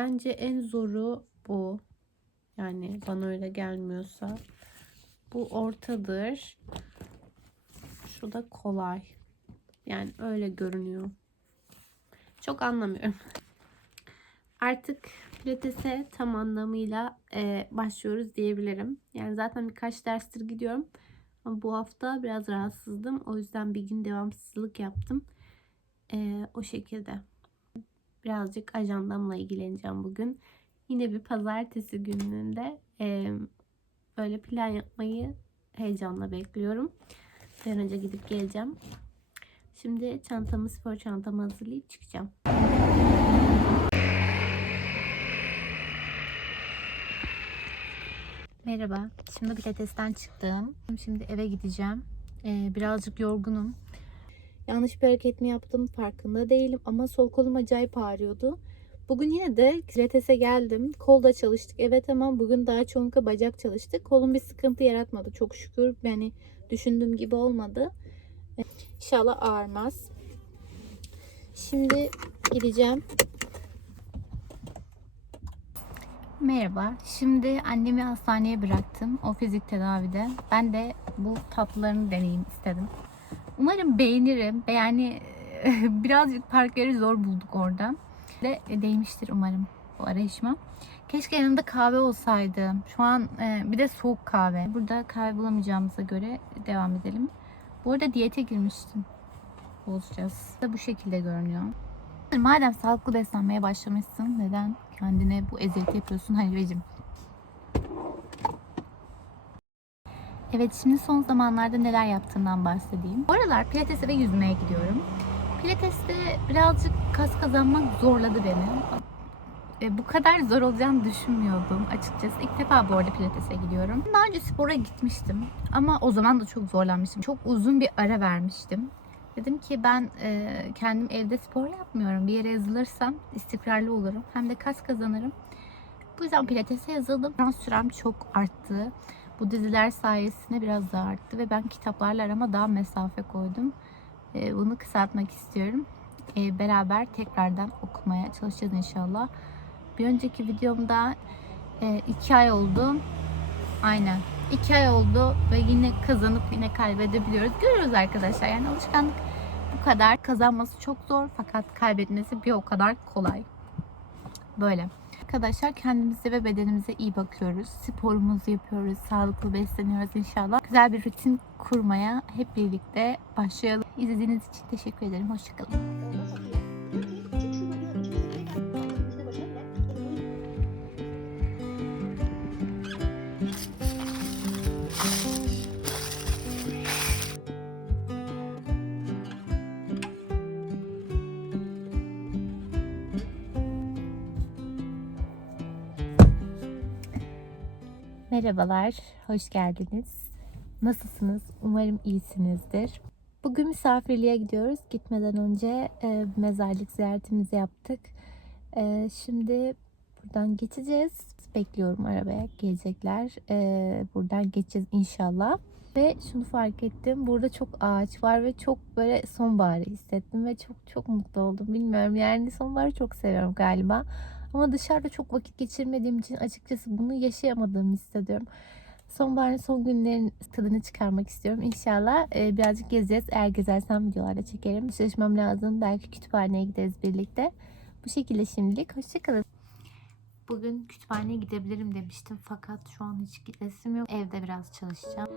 bence en zoru bu. Yani bana öyle gelmiyorsa. Bu ortadır. Şu da kolay. Yani öyle görünüyor. Çok anlamıyorum. Artık pilatese tam anlamıyla e, başlıyoruz diyebilirim. Yani zaten birkaç derstir gidiyorum. Ama bu hafta biraz rahatsızdım. O yüzden bir gün devamsızlık yaptım. E, o şekilde. Birazcık ajandamla ilgileneceğim bugün. Yine bir pazartesi gününde e, böyle plan yapmayı heyecanla bekliyorum. Bir önce gidip geleceğim. Şimdi çantamı, spor çantamı hazırlayıp çıkacağım. Merhaba. Şimdi pilatesten çıktım. Şimdi eve gideceğim. Ee, birazcık yorgunum. Yanlış bir hareket mi yaptım farkında değilim ama sol kolum acayip ağrıyordu. Bugün yine de pilatese geldim. Kolda çalıştık. Evet ama bugün daha çoğunlukla bacak çalıştık. Kolum bir sıkıntı yaratmadı çok şükür. Yani düşündüğüm gibi olmadı. İnşallah ağrımaz. Şimdi gideceğim. Merhaba. Şimdi annemi hastaneye bıraktım. O fizik tedavide. Ben de bu tatlılarını deneyeyim istedim. Umarım beğenirim. Yani birazcık park yeri zor bulduk orada. De değmiştir umarım bu arayışıma. Keşke yanımda kahve olsaydı. Şu an e, bir de soğuk kahve. Burada kahve bulamayacağımıza göre devam edelim. Bu arada diyete girmiştim. Bozacağız. Bu şekilde görünüyor. Madem sağlıklı beslenmeye başlamışsın neden kendine bu eziyeti yapıyorsun Halileciğim? Evet şimdi son zamanlarda neler yaptığından bahsedeyim. Bu aralar pilatese ve yüzmeye gidiyorum. Pilateste birazcık kas kazanmak zorladı beni. E, bu kadar zor olacağını düşünmüyordum açıkçası. İlk defa bu arada pilatese gidiyorum. Daha önce spora gitmiştim ama o zaman da çok zorlanmıştım. Çok uzun bir ara vermiştim. Dedim ki ben e, kendim evde spor yapmıyorum. Bir yere yazılırsam istikrarlı olurum. Hem de kas kazanırım. Bu yüzden pilatese yazıldım. Sürem çok arttı. Bu diziler sayesinde biraz daha arttı ve ben kitaplarla arama daha mesafe koydum. E, bunu kısaltmak istiyorum. E, beraber tekrardan okumaya çalışacağız inşallah. Bir önceki videomda e, iki ay oldu. Aynen. iki ay oldu ve yine kazanıp yine kaybedebiliyoruz. Görüyoruz arkadaşlar. Yani alışkanlık bu kadar. Kazanması çok zor fakat kaybetmesi bir o kadar kolay. Böyle. Arkadaşlar kendimize ve bedenimize iyi bakıyoruz. Sporumuzu yapıyoruz. Sağlıklı besleniyoruz inşallah. Güzel bir rutin kurmaya hep birlikte başlayalım. İzlediğiniz için teşekkür ederim. Hoşçakalın. Merhabalar, hoş geldiniz. Nasılsınız? Umarım iyisinizdir. Bugün misafirliğe gidiyoruz. Gitmeden önce e, mezarlık ziyaretimizi yaptık. E, şimdi buradan geçeceğiz. Bekliyorum arabaya gelecekler. E, buradan geçeceğiz inşallah. Ve şunu fark ettim. Burada çok ağaç var ve çok böyle sonbaharı hissettim ve çok çok mutlu oldum. Bilmiyorum yani sonbaharı çok seviyorum galiba. Ama dışarıda çok vakit geçirmediğim için açıkçası bunu yaşayamadığımı hissediyorum. Sonbaharın son günlerin tadını çıkarmak istiyorum. İnşallah e, birazcık gezeceğiz. Eğer gezersem videolarda çekerim. Çalışmam lazım. Belki kütüphaneye gideriz birlikte. Bu şekilde şimdilik. Hoşçakalın. Bugün kütüphaneye gidebilirim demiştim. Fakat şu an hiç gidesim yok. Evde biraz çalışacağım.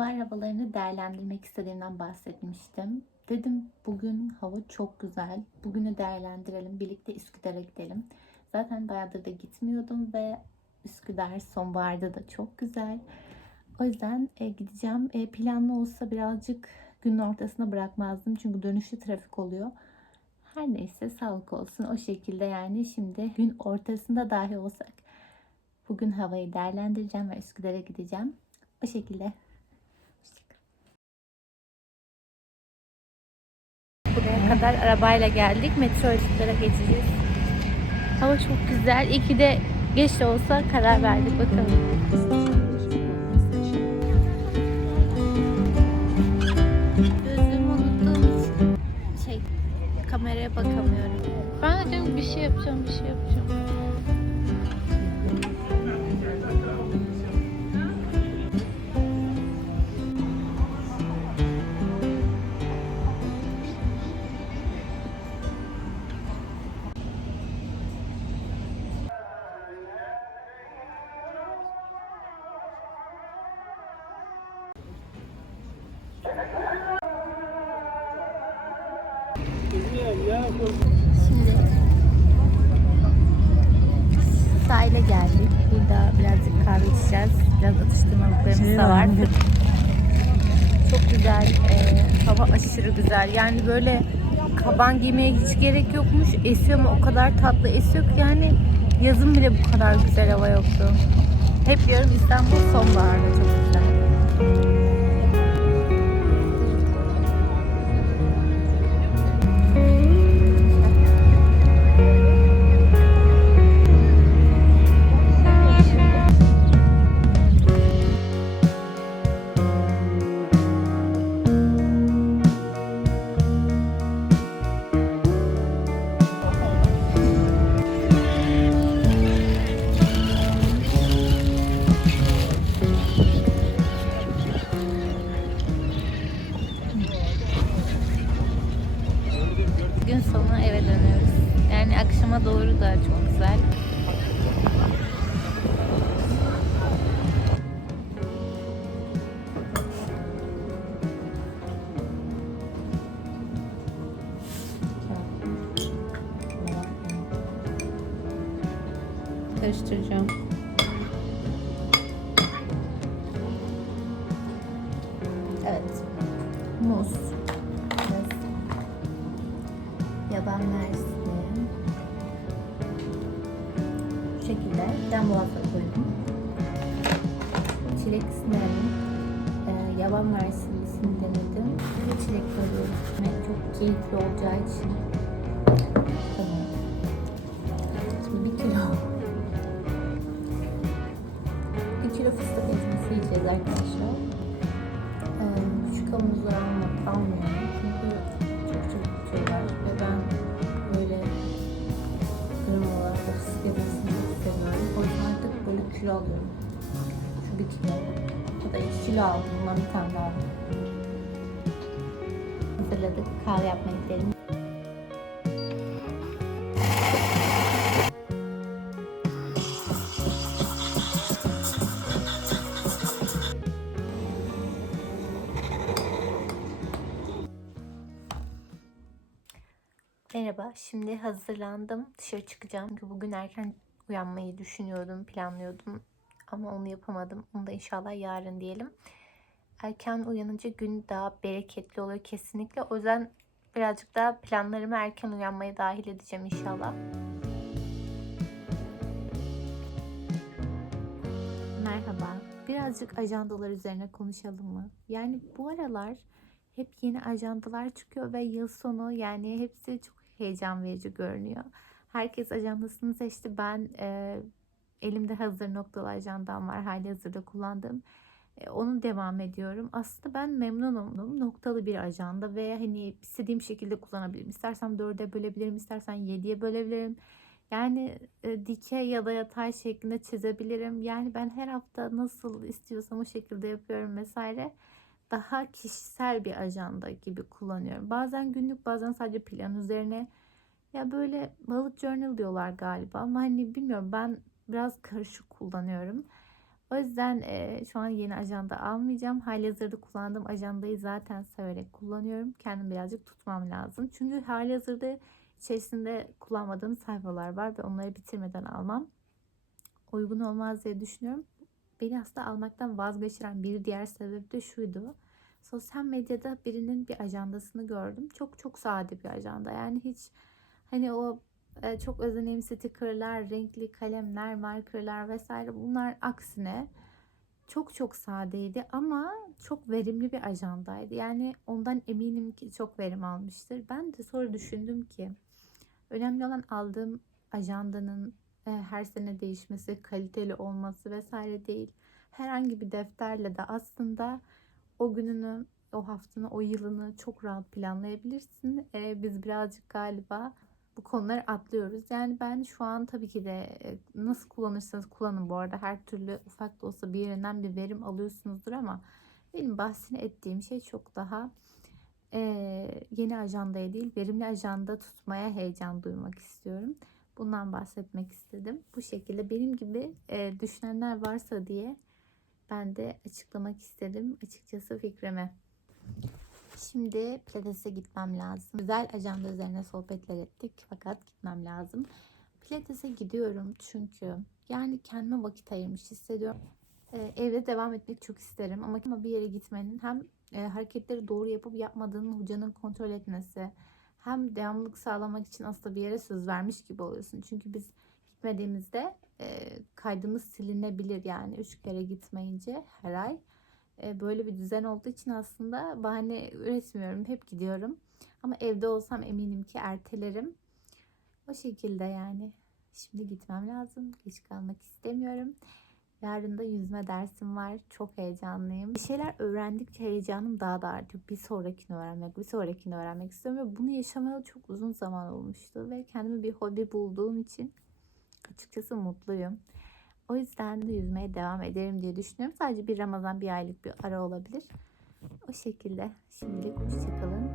Sonbahar havalarını değerlendirmek istediğimden bahsetmiştim. Dedim bugün hava çok güzel. Bugünü değerlendirelim. Birlikte Üsküdar'a gidelim. Zaten bayağıdır da gitmiyordum ve Üsküdar sonbaharda da çok güzel. O yüzden e, gideceğim. E, planlı olsa birazcık günün ortasına bırakmazdım. Çünkü dönüşlü trafik oluyor. Her neyse sağlık olsun. O şekilde yani şimdi gün ortasında dahi olsak bugün havayı değerlendireceğim ve Üsküdar'a gideceğim. O şekilde. Kadar arabayla geldik. Metro Üsküdar'a geçeceğiz. Hava çok güzel. İyi ki de geç de olsa karar verdik bakalım. Gözlüğümü unuttuğum için şey kameraya bakamıyorum. Ben de diyorum bir şey yapacağım, bir şey yapacağım. Kahve içeceğiz. Biraz atıştırmalıklarımız da var. Çok güzel. e, hava aşırı güzel. Yani böyle kaban giymeye hiç gerek yokmuş. Esiyor mu o kadar tatlı esiyor ki yani yazın bile bu kadar güzel hava yoktu. Hep diyorum İstanbul sonbaharda çok güzel. Karıştıracağım. Evet. Muz. Biraz yaban mersini. Bu şekilde dambulatla koydum. Çilek sinem, e, yaban mersinisini denedim. Ve çilek koyuyorum. Yani çok keyifli olacağı için. Havuzlar almak almıyorum. Çünkü çok çabuk bitiyorlar ve ben böyle gram olarak da fıstık ezmesini çok seviyorum. O yüzden artık böyle kilo alıyorum. Şu bir kilo. Ya da iki kilo aldım. Bundan bir tane daha aldım. Hazırladık. Kahve yapmaya gidelim. Merhaba, şimdi hazırlandım. Dışarı çıkacağım. Çünkü bugün erken uyanmayı düşünüyordum, planlıyordum. Ama onu yapamadım. Onu da inşallah yarın diyelim. Erken uyanınca gün daha bereketli oluyor kesinlikle. O yüzden birazcık daha planlarımı erken uyanmaya dahil edeceğim inşallah. Merhaba. Birazcık ajandalar üzerine konuşalım mı? Yani bu aralar hep yeni ajandalar çıkıyor ve yıl sonu yani hepsi çok heyecan verici görünüyor. Herkes ajandasını seçti. Ben e, elimde hazır noktalı ajandam var. Hali hazırda kullandığım. E, onun devam ediyorum. Aslında ben memnunum. Noktalı bir ajanda ve hani istediğim şekilde kullanabilirim. İstersem dörde bölebilirim, istersen yediye bölebilirim. Yani e, dikey ya da yatay şeklinde çizebilirim. Yani ben her hafta nasıl istiyorsam o şekilde yapıyorum vesaire daha kişisel bir ajanda gibi kullanıyorum. Bazen günlük bazen sadece plan üzerine. Ya böyle bullet journal diyorlar galiba ama hani bilmiyorum ben biraz karışık kullanıyorum. O yüzden e, şu an yeni ajanda almayacağım. Halihazırda kullandığım ajandayı zaten severek kullanıyorum. Kendim birazcık tutmam lazım. Çünkü halihazırda içerisinde kullanmadığım sayfalar var ve onları bitirmeden almam uygun olmaz diye düşünüyorum beni aslında almaktan vazgeçiren bir diğer sebep de şuydu. Sosyal medyada birinin bir ajandasını gördüm. Çok çok sade bir ajanda. Yani hiç hani o e, çok özeneyim stickerlar, renkli kalemler, markerlar vesaire bunlar aksine çok çok sadeydi ama çok verimli bir ajandaydı. Yani ondan eminim ki çok verim almıştır. Ben de sonra düşündüm ki önemli olan aldığım ajandanın her sene değişmesi, kaliteli olması vesaire değil. Herhangi bir defterle de aslında o gününü, o haftanı, o yılını çok rahat planlayabilirsin. E, biz birazcık galiba bu konuları atlıyoruz. Yani ben şu an tabii ki de e, nasıl kullanırsanız kullanın bu arada her türlü ufak da olsa bir yerinden bir verim alıyorsunuzdur ama benim bahsini ettiğim şey çok daha e, yeni ajandaya değil verimli ajanda tutmaya heyecan duymak istiyorum. Bundan bahsetmek istedim. Bu şekilde benim gibi e, düşünenler varsa diye ben de açıklamak istedim açıkçası fikrimi. Şimdi Pilates'e gitmem lazım. Güzel ajanda üzerine sohbetler ettik fakat gitmem lazım. Pilates'e gidiyorum çünkü yani kendime vakit ayırmış hissediyorum. Ee, evde devam etmek çok isterim ama bir yere gitmenin hem e, hareketleri doğru yapıp yapmadığını hocanın kontrol etmesi hem devamlılık sağlamak için aslında bir yere söz vermiş gibi oluyorsun. Çünkü biz gitmediğimizde e, kaydımız silinebilir yani üç kere gitmeyince her ay. E, böyle bir düzen olduğu için aslında bahane üretmiyorum. Hep gidiyorum. Ama evde olsam eminim ki ertelerim. O şekilde yani. Şimdi gitmem lazım. Geç kalmak istemiyorum. Yarın da yüzme dersim var. Çok heyecanlıyım. Bir şeyler öğrendikçe heyecanım daha da artıyor. Bir sonrakini öğrenmek, bir sonrakini öğrenmek istiyorum. Ve bunu yaşamayalı çok uzun zaman olmuştu. Ve kendime bir hobi bulduğum için açıkçası mutluyum. O yüzden de yüzmeye devam ederim diye düşünüyorum. Sadece bir Ramazan bir aylık bir ara olabilir. O şekilde şimdilik hoşçakalın.